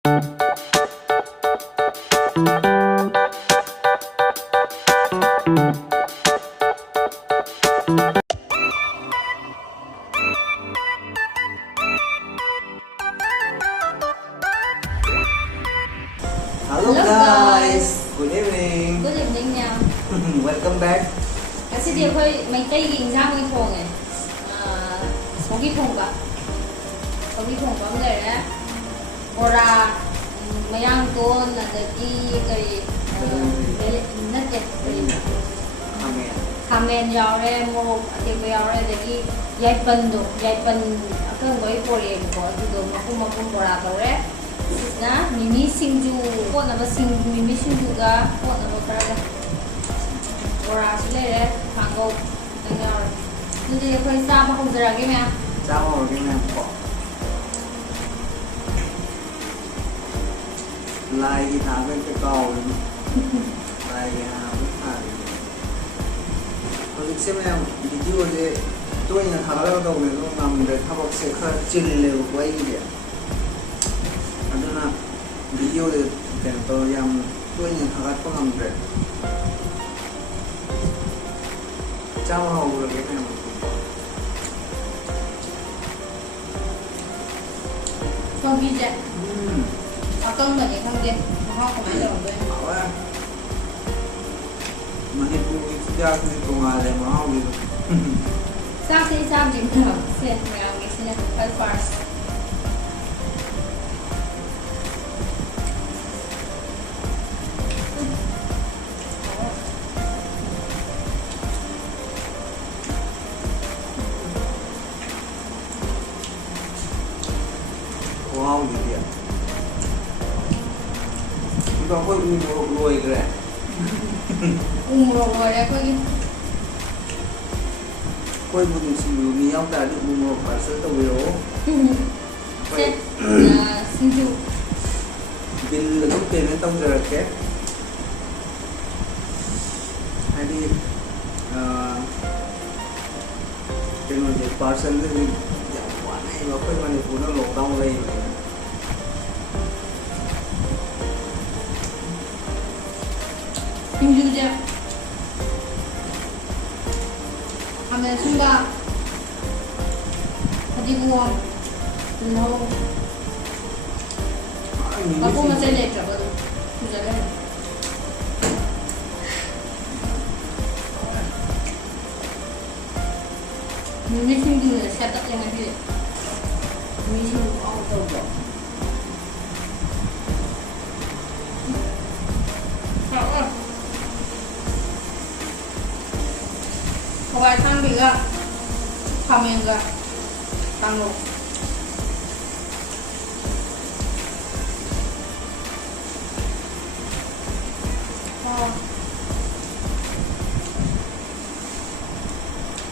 Hello guys, good evening. Good evening nha. Welcome back. Kasi di ako'y may taying isang may thong eh. Sogi thong ba? Sogi thong ba? May bora, mayang ton, nadagi, kay, natin, Amen. kamen yaure, mo, ati ba yaure, dagi, yaipan do, yaipan, akong goy pore ko, dito, makum bora tore. Na, mimi singju, po na ba mimi singju ga, po na ba para bora sila eh, hango, nangyar. Hindi ako'y sama kong daragi niya. Sama cái này bỏ. Like cái thằng cái cầu. Like cái thằng cái thằng. Còn xem em video thì tôi nhận thằng đó đâu này nó nằm để thao bọc sẽ khá chỉnh liều quay gì vậy. Anh nói là video thì cái tôi làm tôi nhận thằng đó không để. Chào hầu rồi cái này. Không biết vậy. Con mình thì không biết, không phải đâu rồi. Bảo á, mà hiện vụ cái ra thì công an để mà không được. Sao thì sao chỉ nào xem nào cái xem cái first. Wow gì vậy? Chúng ta có một người rồi. Rồi đấy coi. Quay một sự mi ông đã được một bản sơ tàu yếu. Xem xin chú. Bill là lúc tiền đến tông giờ kép. Hay đi cái nó chỉ parcel thì giảm quá này mà quay mà thì phụ nó lột tông lên. Xin chú chứ. Hãy subscribe cho kênh Ghiền Mì Gõ để không bỏ lỡ những video hấp dẫn. Mimi singju là setup yang ada. Mimi singju auto block. Kalau sang juga, kami enggak tangguh.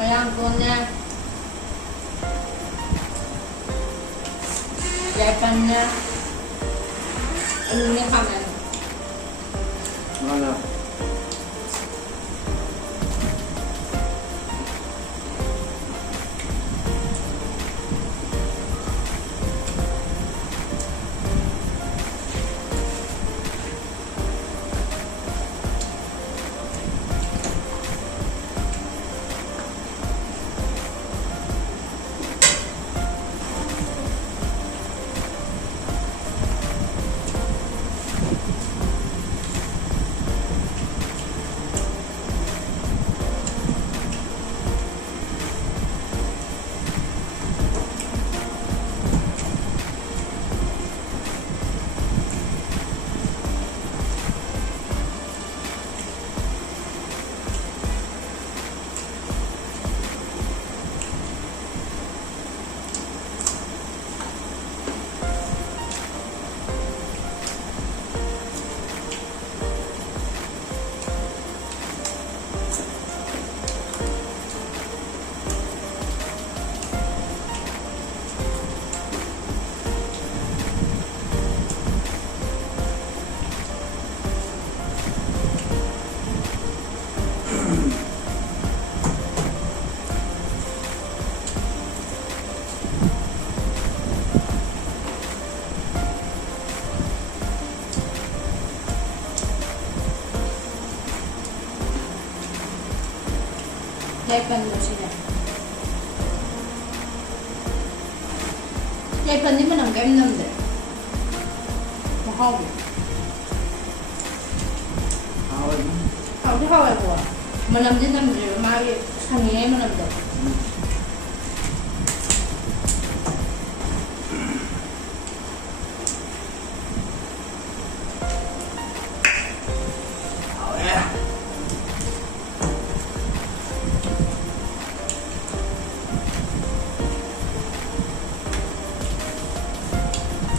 Mayang tonnya, jahitannya, ini kami. Ngon rồi. ꯌꯥꯏꯄꯟꯗꯣ ꯁꯤꯅ ꯌꯥꯏꯄꯟꯗꯤ ꯃꯅꯝ ꯀꯩꯝ ꯅꯝꯗ꯭ꯔꯦ ꯃꯍꯥꯎꯗꯤ ꯍꯥꯎꯗꯤ ꯍꯥꯎꯋꯦꯀꯣ ꯃꯅꯝꯗꯤ ꯅꯝꯗ꯭ꯔꯦꯕ ꯃꯥꯒꯤ ꯁꯪꯉꯤꯉꯩ ꯃꯅꯝꯗꯣ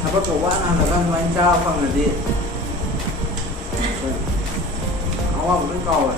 ꯊꯕꯛꯀ ꯋꯥꯅ ꯍꯜꯂꯒ ꯑꯗꯨꯃꯥꯏꯅ ꯆꯥꯕ ꯐꯪꯉꯗꯤ ꯑꯋꯥꯕ ꯂꯣꯏ ꯀꯥꯎꯔꯦ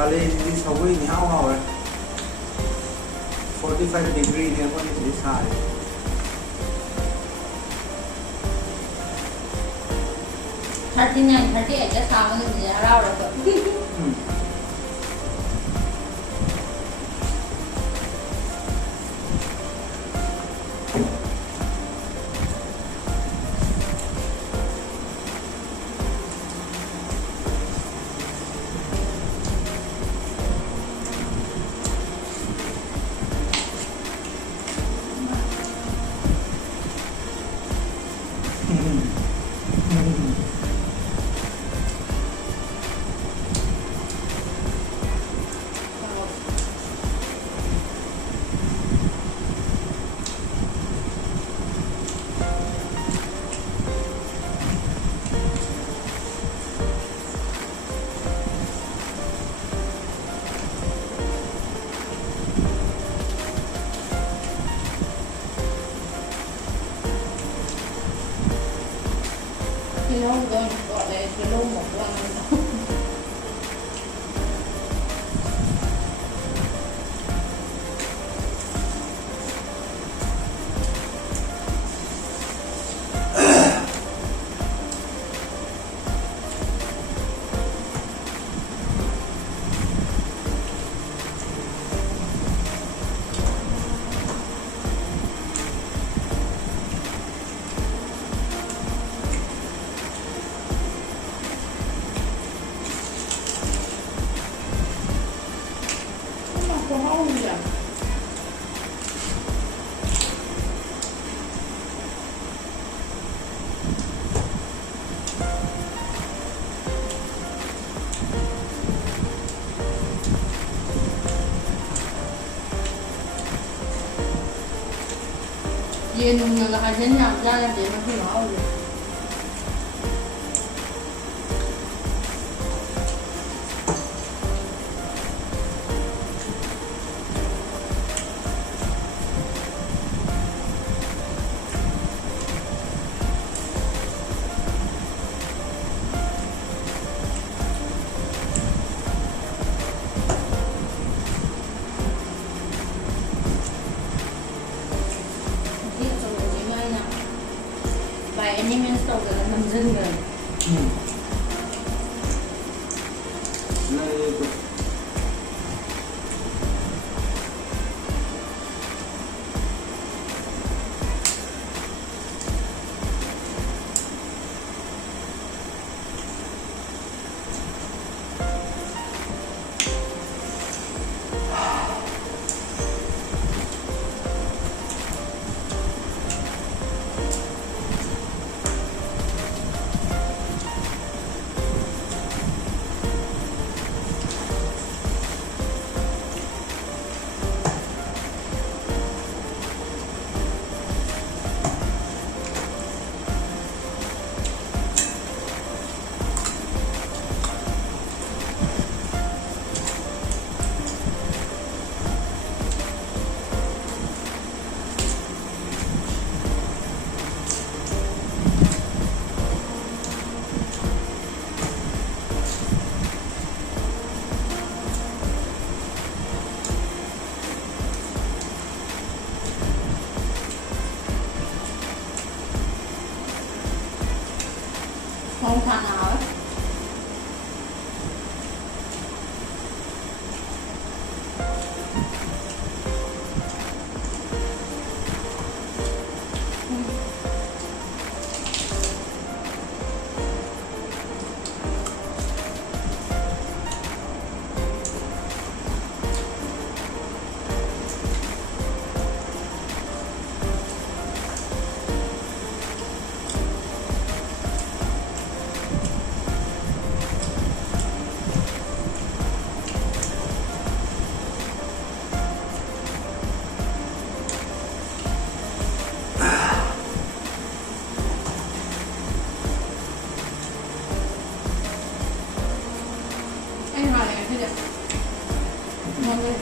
ꯀꯥꯂꯦꯟꯗꯤ ꯁꯧꯒ꯭ꯔꯤꯅꯤ ꯏꯍꯥꯎ ꯍꯥꯎꯔꯦ 45 ꯗꯤꯒ꯭ꯔꯤꯅꯤ ꯑꯩꯈꯣꯏꯅ ꯁꯤꯗ ꯁꯥꯔꯤ 39, 38ꯗ ꯁꯥꯕ ꯅꯨꯃꯤꯠꯁꯦ ꯍꯔꯥꯎꯔꯕ Tillhållde inte det till lommor. Dia nunggu hasilnya jalan dia masih mau. Ini menstol dengan menjengkel. Nah itu. Anh hỏi này thôi được. Ngon lên.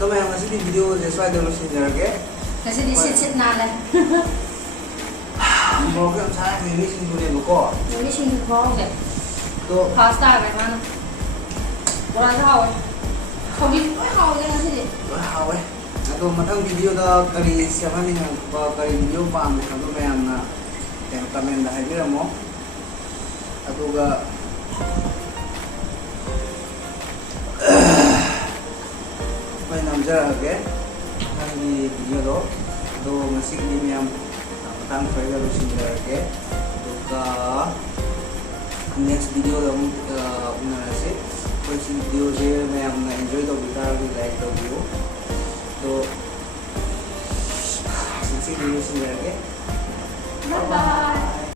तो मैं हमारे की वीडियो जैसा है लोग शेयर करके Kasi di sit-sit na lang. मौके अनुसार मिमी सिंधु ने बको Yung ising ko okay. तो Pasta kan mana? Wala sa hawa. Kogi ko hawa na kasi di. हाँ वे तो मतलब वीडियो दा करी सेवन करी वीडियो पाम है तो मैं अपना कमेंट है भी रमो अतुगा मैं नमजरगे नंगी वीडियो दो मसिक दी मैं मतंग फायदा लुसिंजरगे अतुगा नेक्स्ट वीडियो दा अपना से कोई वीडियो से मैं अपना एंजॉय तो बिता लाइक तो वीडियो तो इसी वीडियो से जाके Bye bye.